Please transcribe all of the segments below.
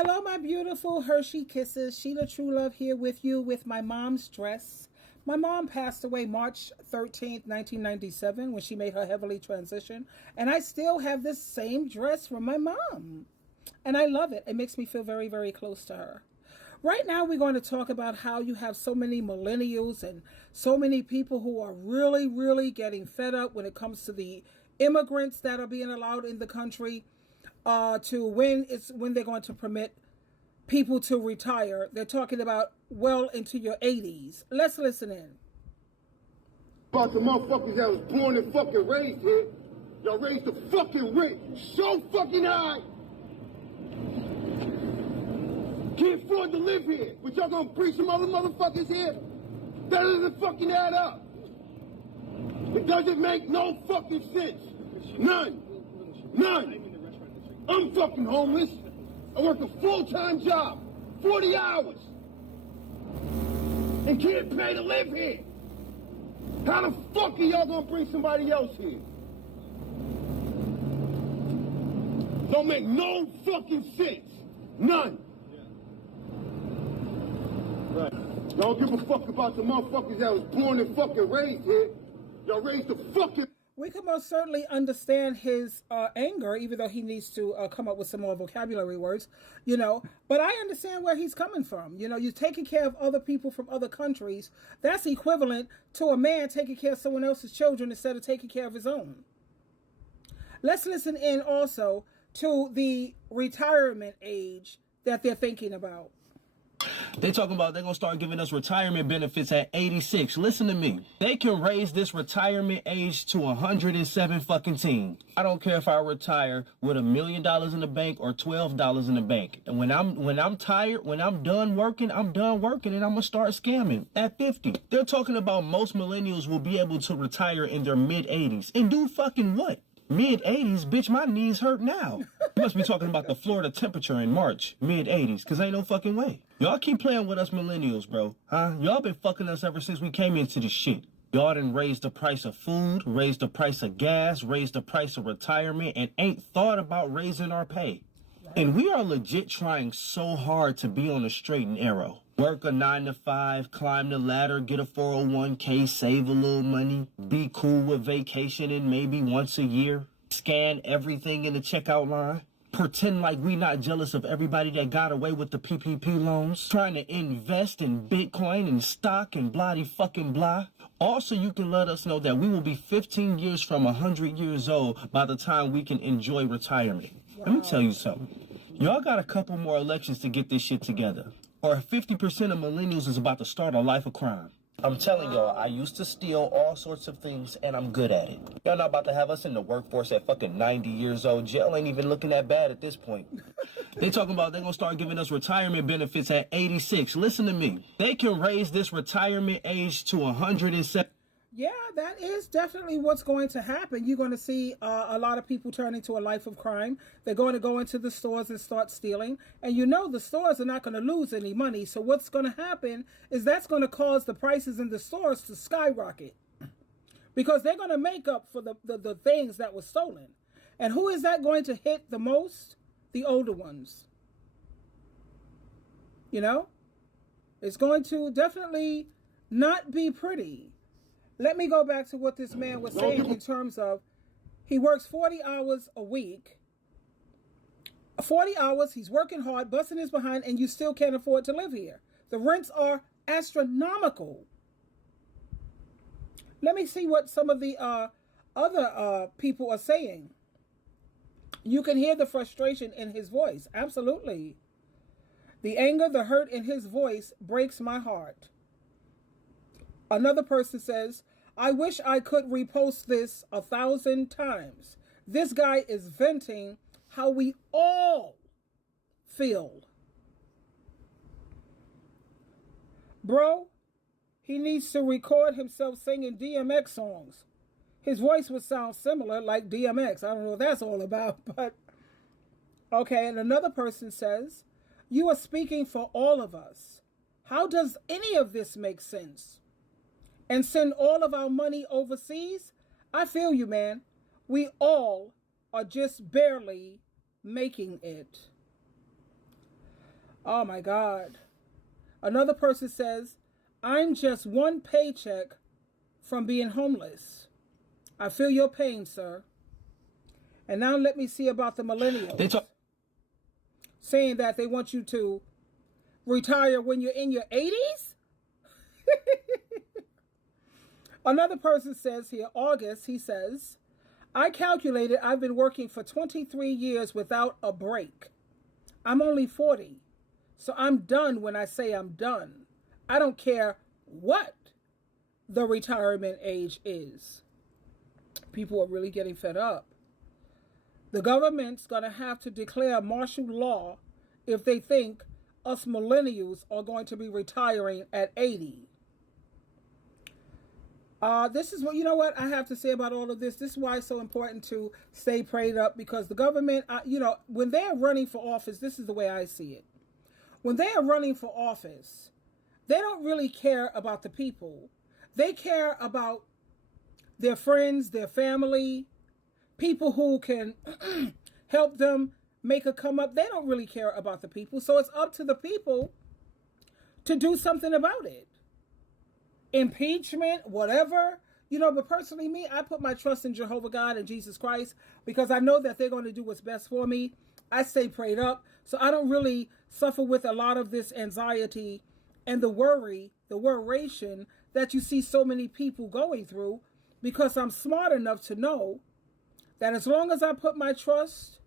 Hello, my beautiful Hershey Kisses. SheilaTruelove here with you with my mom's dress. My mom passed away March 13th, 1997 when she made her heavenly transition. And I still have this same dress from my mom. And I love it. It makes me feel very, very close to her. Right now, we're going to talk about how you have so many millennials and so many people who are really, really getting fed up when it comes to the immigrants that are being allowed in the country. To when they're going to permit people to retire. They're talking about well into your 80s. Let's listen in. About the motherfuckers that was born and fucking raised here. Y'all raised the fucking rent so fucking high. Can't afford to live here. But y'all gonna bring some other motherfuckers here? That doesn't fucking add up. It doesn't make no fucking sense. None. I'm fucking homeless. I work a full-time job, 40 hours, and can't pay to live here. How the fuck are y'all gonna bring somebody else here? Don't make no fucking sense. None. Right. Y'all don't give a fuck about the motherfuckers that was born and fucking raised here. Y'all raised the fucking... We can most certainly understand his anger, even though he needs to come up with some more vocabulary words, But I understand where he's coming from. You're taking care of other people from other countries. That's equivalent to a man taking care of someone else's children instead of taking care of his own. Let's listen in also to the retirement age that they're thinking about. They talking about they're going to start giving us retirement benefits at 86. Listen to me. They can raise this retirement age to 107 fucking teen. I don't care if I retire with $1 million in the bank or $12 in the bank. And when I'm tired, when I'm done working and I'm going to start scamming at 50. They're talking about most millennials will be able to retire in their mid 80s. And do fucking what? Mid 80s, bitch, my knees hurt now. You must be talking about the Florida temperature in March, mid 80s, cause ain't no fucking way. Y'all keep playing with us millennials, bro. Huh? Y'all been fucking us ever since we came into this shit. Y'all done raised the price of food, raised the price of gas, raised the price of retirement, and ain't thought about raising our pay. And we are legit trying so hard to be on the straight and narrow. Work a 9 to 5, climb the ladder, get a 401k, save a little money, be cool with vacationing maybe once a year, scan everything in the checkout line, pretend like we not jealous of everybody that got away with the PPP loans, trying to invest in Bitcoin and stock and bloody fucking blah. Also, you can let us know that we will be 15 years from 100 years old by the time we can enjoy retirement. Wow. Let me tell you something. Y'all got a couple more elections to get this shit together. Or 50% of millennials is about to start a life of crime. I'm telling y'all, I used to steal all sorts of things, and I'm good at it. Y'all not about to have us in the workforce at fucking 90 years old. Jail ain't even looking that bad at this point. They talking about they're going to start giving us retirement benefits at 86. Listen to me. They can raise this retirement age to 107. Yeah, that is definitely what's going to happen. You're going to see a lot of people turning to a life of crime. They're going to go into the stores and start stealing. And the stores are not going to lose any money. So what's going to happen is that's going to cause the prices in the stores to skyrocket. Because they're going to make up for the things that were stolen. And who is that going to hit the most? The older ones. It's going to definitely not be pretty. Let me go back to what this man was saying in terms of he works 40 hours a week. 40 hours, he's working hard, busting his behind, and you still can't afford to live here. The rents are astronomical. Let me see what some of the other people are saying. You can hear the frustration in his voice. Absolutely. The anger, the hurt in his voice breaks my heart. Another person says, I wish I could repost this 1,000 times. This guy is venting how we all feel. Bro, he needs to record himself singing DMX songs. His voice would sound similar like DMX. I don't know what that's all about, but okay. And another person says, you are speaking for all of us. How does any of this make sense? And send all of our money overseas? I feel you, man. We all are just barely making it. Oh my God. Another person says, I'm just one paycheck from being homeless. I feel your pain, sir. And now let me see about the millennials. Saying that they want you to retire when you're in your 80s? Another person says here, August, he says, I calculated I've been working for 23 years without a break. I'm only 40, so I'm done when I say I'm done. I don't care what the retirement age is. People are really getting fed up. The government's going to have to declare martial law if they think us millennials are going to be retiring at 80. This is what, you know what I have to say about all of this. This is why it's so important to stay prayed up, because the government, when they're running for office, this is the way I see it. When they are running for office, they don't really care about the people. They care about their friends, their family, people who can help them make a come up. They don't really care about the people. So it's up to the people to do something about it. Impeachment, whatever, but personally me, I put my trust in Jehovah God and Jesus Christ, because I know that they're going to do what's best for me. I stay prayed up, so I don't really suffer with a lot of this anxiety and the worration that you see so many people going through, because I'm smart enough to know that as long as I put my trust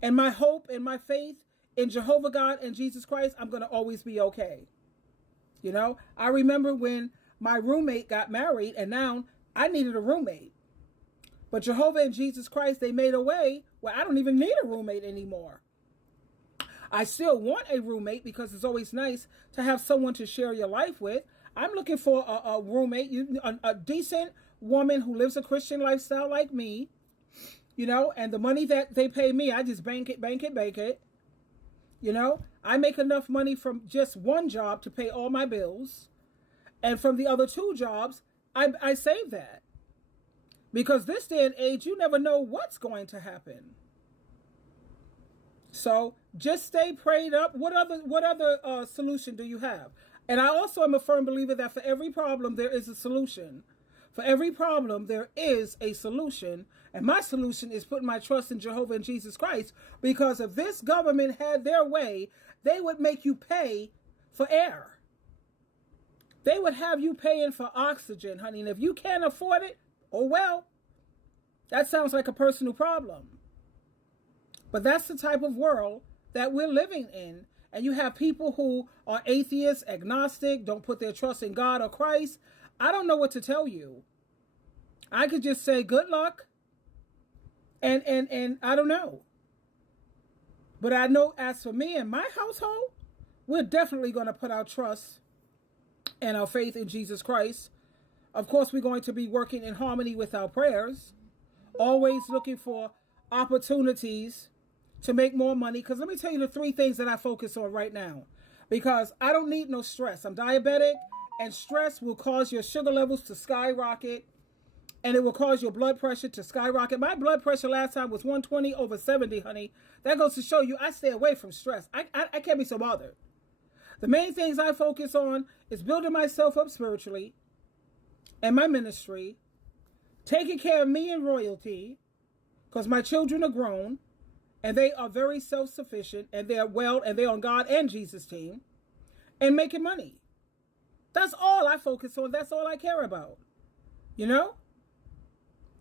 and my hope and my faith in Jehovah God and Jesus Christ, I'm going to always be okay. I remember when my roommate got married, and now I needed a roommate. But Jehovah and Jesus Christ, they made a way where I don't even need a roommate anymore. I still want a roommate because it's always nice to have someone to share your life with. I'm looking for a roommate, a decent woman who lives a Christian lifestyle like me, and the money that they pay me, I just bank it. I make enough money from just one job to pay all my bills. And from the other two jobs, I save that. Because this day and age, you never know what's going to happen. So just stay prayed up. What other solution do you have? And I also am a firm believer that for every problem, there is a solution. For every problem, there is a solution. And my solution is putting my trust in Jehovah and Jesus Christ. Because if this government had their way, they would make you pay for air. They would have you paying for oxygen, honey. And if you can't afford it, oh well. That sounds like a personal problem. But that's the type of world that we're living in. And you have people who are atheists, agnostic, don't put their trust in God or Christ. I don't know what to tell you. I could just say good luck. And I don't know. But I know as for me and my household, we're definitely going to put our trust and our faith in Jesus Christ. Of course, we're going to be working in harmony with our prayers. Always looking for opportunities to make more money. Because let me tell you the three things that I focus on right now. Because I don't need no stress. I'm diabetic, and stress will cause your sugar levels to skyrocket. And it will cause your blood pressure to skyrocket. My blood pressure last time was 120/70, honey. That goes to show you I stay away from stress. I can't be so bothered. The main things I focus on is building myself up spiritually and my ministry, taking care of me and royalty, because my children are grown and they are very self-sufficient and they're well and they're on God and Jesus' team, and making money. That's all I focus on. That's all I care about.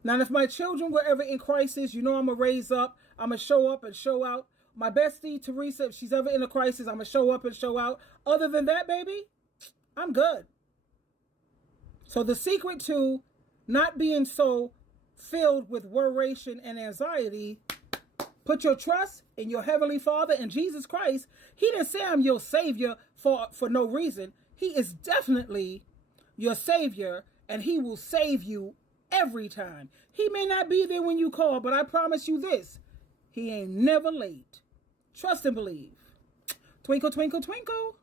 Now, if my children were ever in crisis, I'm going to raise up. I'm going to show up and show out. My bestie, Teresa, if she's ever in a crisis, I'm going to show up and show out. Other than that, baby, I'm good. So the secret to not being so filled with worration and anxiety, put your trust in your Heavenly Father and Jesus Christ. He didn't say I'm your Savior for no reason. He is definitely your Savior, and He will save you every time. He may not be there when you call, but I promise you this. He ain't never late. Trust and believe. Twinkle, twinkle, twinkle.